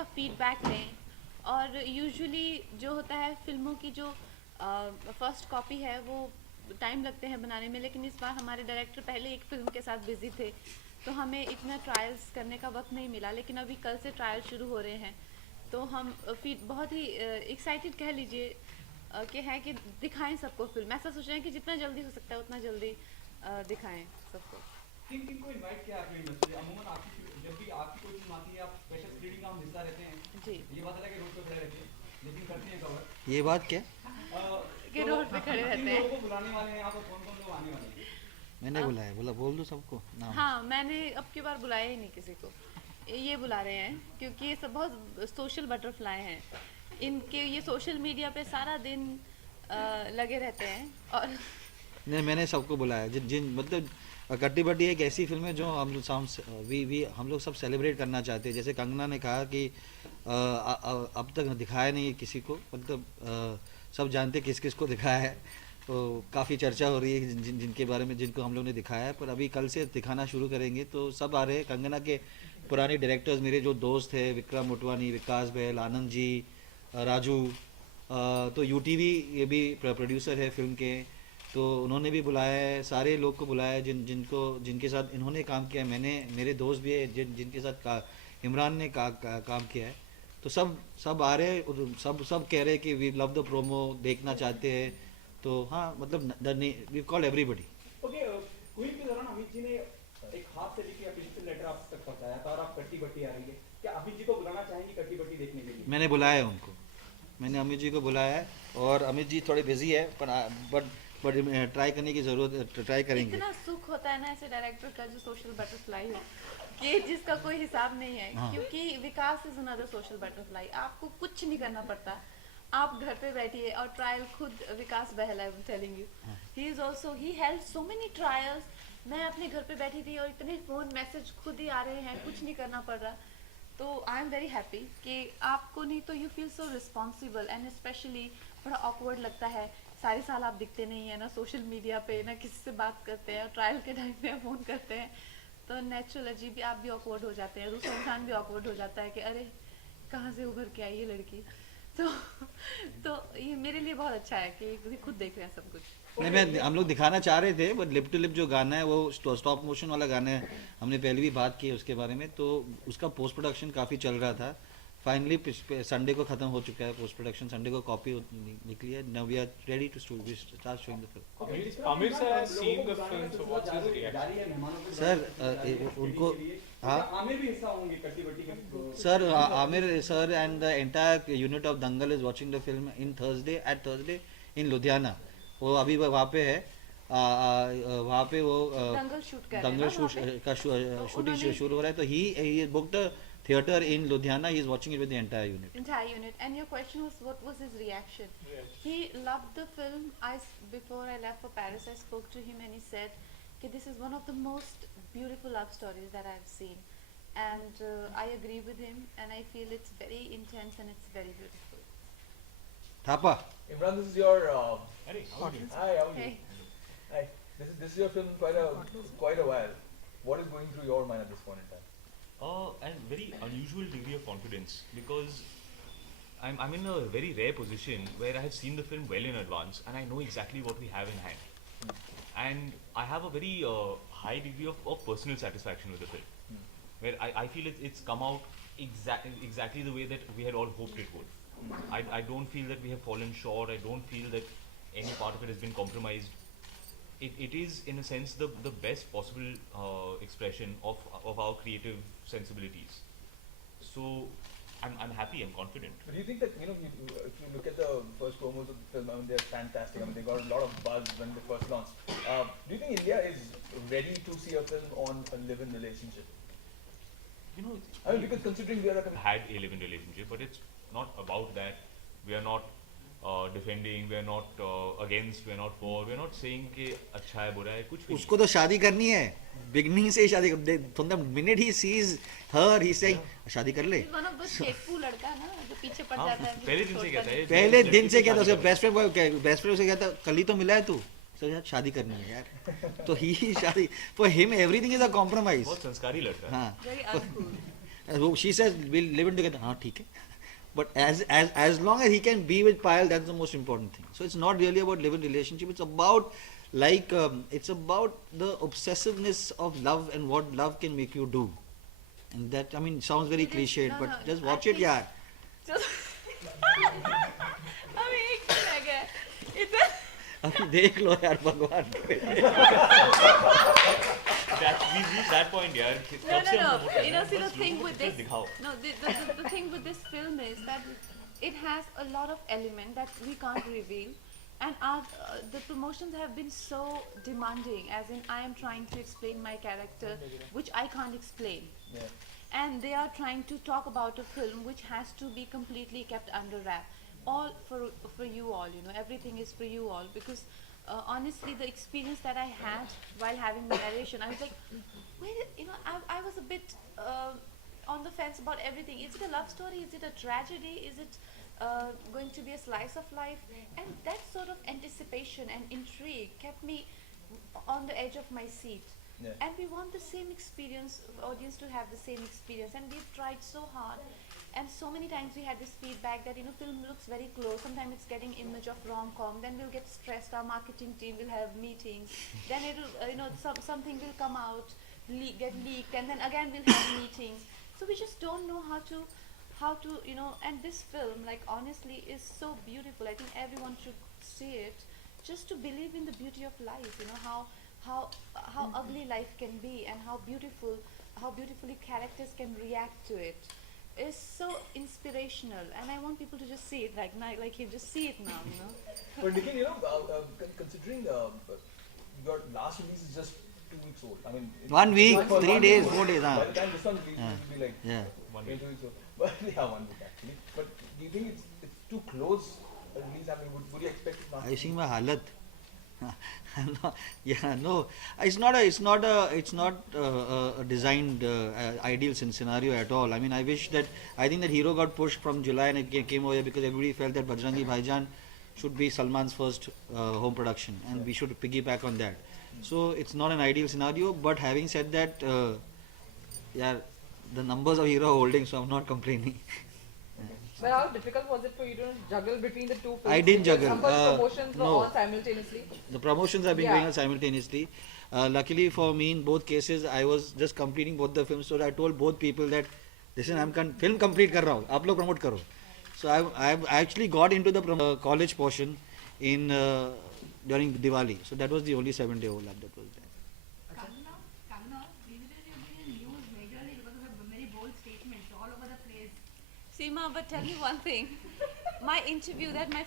का फीडबैक लें। और यूजुअली जो होता है फिल्मों की जो फर्स्ट कॉपी है वो टाइम लगते हैं बनाने में, लेकिन इस बार हमारे डायरेक्टर पहले एक फ़िल्म के साथ बिज़ी थे तो हमें इतना ट्रायल्स करने का वक्त नहीं मिला, लेकिन अभी कल से ट्रायल शुरू हो रहे हैं। तो हम फिर बहुत ही एक्साइटेड कह लीजिए कि है कि दिखाएं सबको फिल्म। ऐसा सोच रहे हैं कि जितना जल्दी हो सकता है उतना जल्दी दिखाएं सबको। किन किन को इनवाइट किया आपने इंडस्ट्री? अमूमन आपकी जब भी आपकी कोई फिल्म आती है आप स्पेशल स्क्रीनिंग का हम हिस्सा रहते हैं। जी। ये बात अलग है रोड पे खड़े रहते हैं, लेकिन करते हैं कवर। ये बात क्या? कि तो रोड पे खड़े किन रहते लोगों हैं। को बुलाने वाले हैं आप और कौन कौन लोग आने वाले हैं? मैंने बुलाया, बोला बोल दो सबको नाम। हाँ, मैंने अब की बार बुलाया ही नहीं किसी को। ये बुला रहे हैं क्योंकि ये सब बहुत सोशल बटरफ्लाई हैं। इनके ये सोशल मीडिया पे सारा दिन लगे रहते हैं और नहीं, मैंने सबको बुलाया जिन जिन मतलब कट्टी बट्टी एक ऐसी फिल्म है जो हम लोग सब सेलिब्रेट करना चाहते हैं। जैसे कंगना ने कहा कि अब तक दिखाया नहीं है किसी को, मतलब सब जानते किस किस को दिखाया है। तो काफ़ी चर्चा हो रही है जिनके बारे में, जिनको हम लोग ने दिखाया है, पर अभी कल से दिखाना शुरू करेंगे तो सब आ रहे हैं। कंगना के पुराने डायरेक्टर्स मेरे जो दोस्त हैं, विक्रम मोटवानी, विकास बहल, आनंद जी, राजू, तो यूटीवी ये भी प्रोड्यूसर है फिल्म के, तो उन्होंने भी बुलाया है। सारे लोग को बुलाया है जिनके साथ इन्होंने काम किया है। मेरे दोस्त भी है जिनके साथ इमरान ने काम किया है। तो सब आ रहे हैं और सब कह रहे हैं कि वी लव द प्रोमो, देखना चाहते हैं। तो हाँ, मतलब we call everybody. Okay, queen के दौरान अमित जी ने एक हाथ से लिखी अफिशियल लेटर आप तक पहुंचाया था और आप कट्टी बट्टी आ रही है, क्या अमित जी को बुलाना चाहेंगे कट्टी बट्टी देखने के लिए? मैंने बुलाया है उनको, मैंने अमित जी को बुलाया है और अमित जी थोड़े बिजी है, बट ट्राई करने की ज़रूरत, ट्राई करेंगे। इतना सुख होता है ना ऐसे डायरेक्टर का जो सोशल बटरफ्लाई हो, कि जिसका कोई हिसाब नहीं है। हाँ। क्योंकि विकास इज अनदर सोशल बटरफ्लाई। आपको कुछ नहीं करना पड़ता, आप घर पे बैठिए और ट्रायल खुद Vikas Bahl, I am telling you, he is also, he held so many trials. मैं अपने घर पे बैठी थी और इतने फोन मैसेज खुद ही आ रहे हैं, कुछ नहीं करना पड़ रहा। तो आई एम वेरी हैप्पी कि आपको नहीं तो you feel so responsible and specially बड़ा ऑकवर्ड लगता है। सारे साल आप दिखते नहीं है ना सोशल मीडिया पे, ना किसी से बात करते हैं, ट्रायल के टाइम पे फ़ोन करते हैं, तो नेचुरल अजीब भी आप भी ऑकवर्ड हो जाते हैं, दूसरा इंसान भी ऑकवर्ड हो जाता है कि अरे कहाँ से उभर के आई ये लड़की। तो तो ये मेरे लिए बहुत अच्छा है कि खुद देख रहे हैं सब कुछ। नहीं, हम लोग दिखाना चाह रहे थे, बट लिप टू लिप जो गाना है वो स्टॉप मोशन वाला गाना है, हमने पहले भी बात की है उसके बारे में। तो उसका पोस्ट प्रोडक्शन काफ़ी चल रहा था। फाइनली संडे को ख़त्म हो चुका है पोस्ट प्रोडक्शन, संडे को कॉपी निकली है। Now we are ready to start showing the film. Amir sir has seen the film, so what's his reaction? Sir उनको, हाँ आमिर भी हिस्सा होंगे कट्टी बट्टी के? Sir, Aamir sir and the entire unit of Dangal is watching the film in Thursday in Ludhiana. वो अभी वहाँ पे है, वहाँ पे वो दंगल शूट कर रहे हैं दंगल ना शूट वहाँ पे? का शूटिंग शुरू हो रहा है। तो he booked a theatre in Ludhiana, he is watching it with the entire unit. Entire unit. And your question was, what was his reaction? He loved the film. Before I left for Paris, I spoke to him and he said, "Okay, this is one of the most beautiful love stories that I've seen," and I agree with him. And I feel it's very intense and it's very beautiful. Thapa, Imran, this is your. Hey, how are you? Hi, how are you? Hey, Hi. This is your film quite a while. What is going through your mind at this point in time? And very unusual degree of confidence because I'm in a very rare position where I have seen the film well in advance and I know exactly what we have in hand. And I have a very high degree of personal satisfaction with the film, where I feel it's come out exactly the way that we had all hoped it would. I don't feel that we have fallen short. I don't feel that any part of it has been compromised. It is in a sense the best possible expression of our creative sensibilities. So I'm happy, I'm confident. But do you think that if you look at the first promos of the film, I mean they're fantastic. I mean they got a lot of buzz when they first launched. Do you think India is ready to see a film on a live-in relationship? You know, I mean because considering we are like had a live-in relationship, but it's not about that. We are not defending, we are not against, we are not for, we are not saying कि अच्छा है बुरा है, कुछ भी उसको तो शादी करनी है, बिगनिंग से ही शादी from the minute he sees her he से शादी कर ले। he's one of those Shekhu लड़का ना जो पीछे पड़ हाँ, जाता है। पहले दिन से कहता है पहले दिन से क्या कहता उसका बेस्ट फ्रेंड उसे कहता कल ही तो मिला है तू, सर यार शादी करनी है यार। तो ही शादी for him everything is a compromise. बहुत संस्कारी लड़का है। हाँ, Very uncool. She says we'll live in together. हाँ ठीक है. But as long as he can be with Payal, that's the most important thing. So it's not really about live-in relationship. It's about it's about the obsessiveness of love and what love can make you do. And that, I mean, sounds very It is- cliched, no, but no, just I watch it, think- yaar. अभी एक दिन रह गया है. इतना अभी देख लो यार भगवान. We've reached that point, yeah. No. You know, see the thing with this. दिखाओ. No, the thing with this film is that it has a lot of element that we can't reveal, and the promotions have been so demanding. As in, I am trying to explain my character, which I can't explain, Yeah. and they are trying to talk about a film which has to be completely kept under wrap. All for you all, you know, everything is for you all because. Honestly, the experience that I had while having the narration, I was like, wait, you know, I was a bit on the fence about everything. Is it a love story? Is it a tragedy? Is it going to be a slice of life? And that sort of anticipation and intrigue kept me on the edge of my seat. Yeah. And we want the same experience, audience to have the same experience. And we've tried so hard. And so many times we had this feedback that, you know, film looks very close. Sometimes it's getting image of rom-com. Then we'll get stressed. Our marketing team will have meetings. Then it'll, you know, something will come out, get leaked. And then again we'll have meetings. So we just don't know how to, you know, and this film, like, honestly, is so beautiful. I think everyone should see it just to believe in the beauty of life, you know, how ugly life can be and how beautifully characters can react to it. Is so inspirational, and I want people to just see it like him, just see it now, you know. But Nikhil, you know, considering your last release is just 2 weeks old. I mean, 1 week, for 3 1 days, week 4 days. By the time this one releases, it will be like Yeah. 1 2 week. weeks old. But yeah, 1 week actually. But do you think it's too close a release? I mean, would you expect it not? I see my halat. No, yeah, no, it's not a designed ideal scenario at all. I mean, I think that Hero got pushed from July and it came over here because everybody felt that Bajrangi Bhaijaan should be Salman's first home production and we should piggyback on that. So it's not an ideal scenario, but having said that, yeah, the numbers of Hero are holding, so I'm not complaining. But how difficult was it for you to juggle between the two films? I didn't Because juggle. Some of the promotions were no. on simultaneously. The promotions are being Yeah. going on simultaneously. Luckily for me, in both cases, I was just completing both the films. So I told both people that, listen, I'm film complete कर रहा हूँ, आप लोग promote करो. So I actually got into the college portion in during Diwali. So that was the only 7-day overlap that was there. Kangana, these days you've been in news majorly because of your very bold statements all over the place. Seema, but tell me one thing. My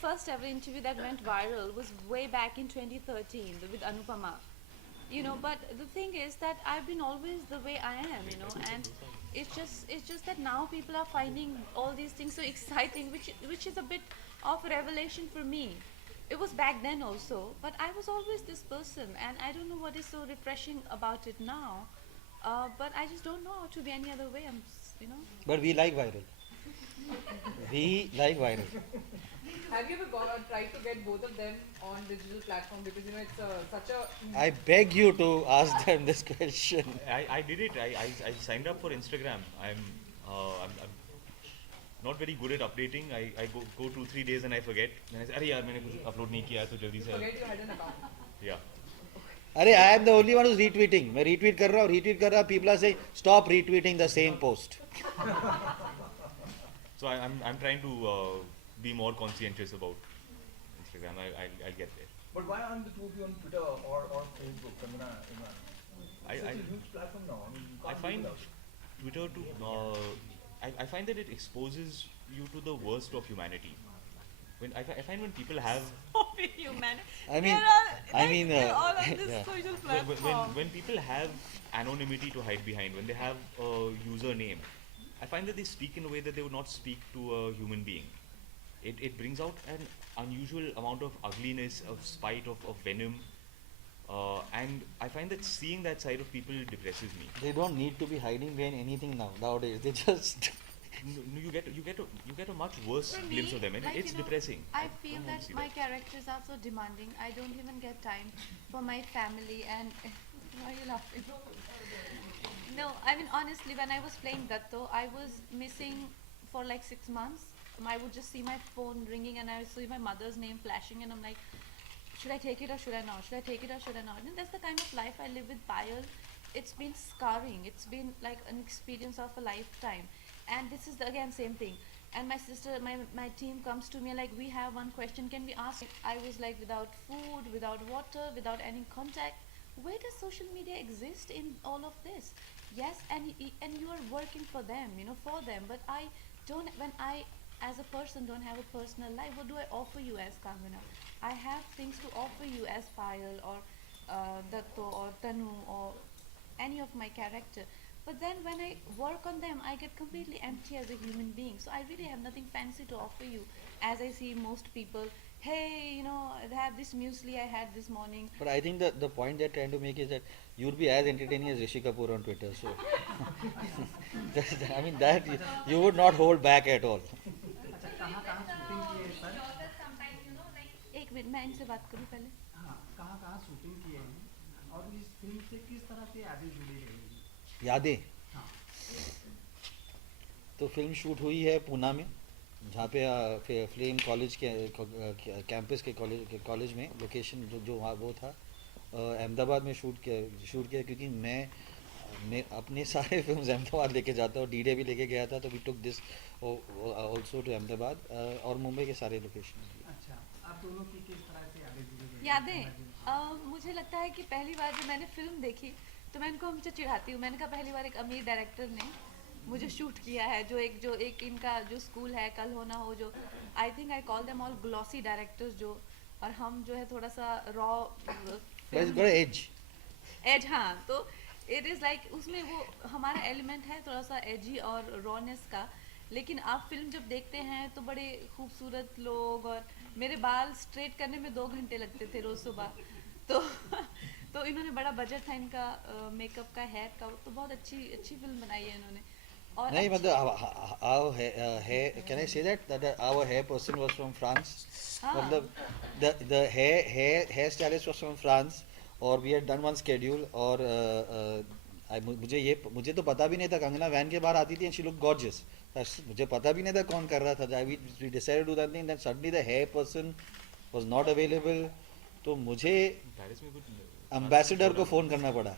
first ever interview that went viral was way back in 2013 with Anupama. You know, but the thing is that I've been always the way I am, you know, and it's just that now people are finding all these things so exciting, which is a bit of a revelation for me. It was back then also, but I was always this person, and I don't know what is so refreshing about it now. But I just don't know how to be any other way. You know. But we like viral. We like viral. Have you ever tried to get both of them on digital platform? Because you know it's such a. I beg you to ask them this question. I did it. I signed up for Instagram. I'm not very good at updating. I go 2-3 days and I forget. And I say, अरे यार मैंने कुछ upload नहीं किया तो जल्दी से. Forget you had an account. Yeah. अरे I am the only one who's retweeting. मैं retweet कर रहा हूँ. People are saying stop retweeting the same post. So I'm trying to be more conscientious about Instagram. I'll get there. But why aren't the two of you on Twitter or Facebook? Kangana, Imran? It's such a huge platform now. I mean, you I can't find live without. Twitter to I find that it exposes you to the worst of humanity. When I find when people have I mean, they're all on this yeah. social when, platform. when people have anonymity to hide behind, when they have a username, I find that they speak in a way that they would not speak to a human being. It brings out an unusual amount of ugliness, of spite, of venom, and I find that seeing that side of people depresses me. They don't need to be hiding behind anything nowadays. They just You get a much worse For glimpse me, of them, and like, it's you know, depressing. I don't feel want to that see my characters are so demanding. I don't even get time for my family. And why are you laughing? No, I mean honestly, when I was playing Datto, I was missing for like 6 months. I would just see my phone ringing and I would see my mother's name flashing, and I'm like, should I take it or should I not? Should I take it or should I not? And that's the kind of life I live with Payal. It's been scarring. It's been like an experience of a lifetime. And this is again same thing. And my sister, my team comes to me like, we have one question. Can we ask? I was like, without food, without water, without any contact. Where does social media exist in all of this? Yes, and you are working for them, for them. But I don't. When I, as a person, don't have a personal life, what do I offer you as Kangana? I have things to offer you as Payal or Datto or Tanu or any of my character. But then when I work on them, I get completely empty as a human being. So I really have nothing fancy to offer you. As I see most people, hey, I have this muesli I had this morning. But I think that the point they're trying to make is that you'll be as entertaining as Rishi Kapoor on Twitter. So, I mean, that you would not hold back at all. अच्छा कहाँ कहाँ shooting की है sir? एक minute मैं इनसे बात करूँ पहले. हाँ कहाँ कहाँ शूटिंग किए हैं और इस फिल्म से किस तरह से यादें जुड़ी रहेंगी? यादें हाँ तो फिल्म शूट हुई है पूना में, जहाँ पे फ्लेम कॉलेज के कैंपस के कॉलेज में लोकेशन जो वहाँ वो था. अहमदाबाद में शूट किया क्योंकि मैं अपने सारे फिल्म्स अहमदाबाद लेके जाता हूँ. डी-डे भी लेके गया था, तो we took this also to Ahmedabad और मुंबई के सारे लोकेशन. अच्छा आप दोनों की किस तरह से यादें जुड़ी रहेंगी? यादें मुझे लगता है कि पहली बार जब मैंने फिल्म देखी तो मैं इनको हमेशा चिढ़ाती हूँ. मैंने कहा पहली बार एक अमीर डायरेक्टर ने मुझे शूट किया है, जो एक इनका जो स्कूल है कल हो ना हो, जो I think I call them all glossy directors, जो और हम जो है थोड़ा सा रॉ एज. हाँ, तो इट इज़ लाइक उसमें वो हमारा एलिमेंट है थोड़ा सा एजी और रॉनेस का. लेकिन आप फिल्म जब देखते हैं तो बड़े खूबसूरत लोग, और मेरे बाल स्ट्रेट करने में 2 घंटे लगते थे रोज़ सुबह. तो इन्होंने बड़ा बजट था इनका मेकअप का, हेयर का, तो बहुत अच्छी फिल्म बनाई है इन्होंने. और नहीं मतलब our hair, can I say that our hair person was from France? मतलब the hair stylist was from France, और we had done one schedule. और मुझे तो पता भी नहीं था. कंगना वैन के बाहर आती थी and she looked gorgeous. मुझे पता भी नहीं था कौन कर रहा था. We decided to do that thing, then suddenly the hair person was not available. तो मुझे एम्बेसडर को फ़ोन करना पड़ा.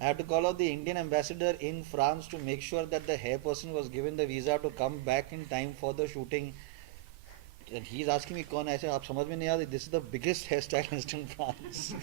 I had to call out the Indian ambassador in France to make sure that the hair person was given the visa to come back in time for the shooting. And he's asking me कौन है. ऐसे आप समझ में नहीं आ रही. This is the biggest hairstylist in France.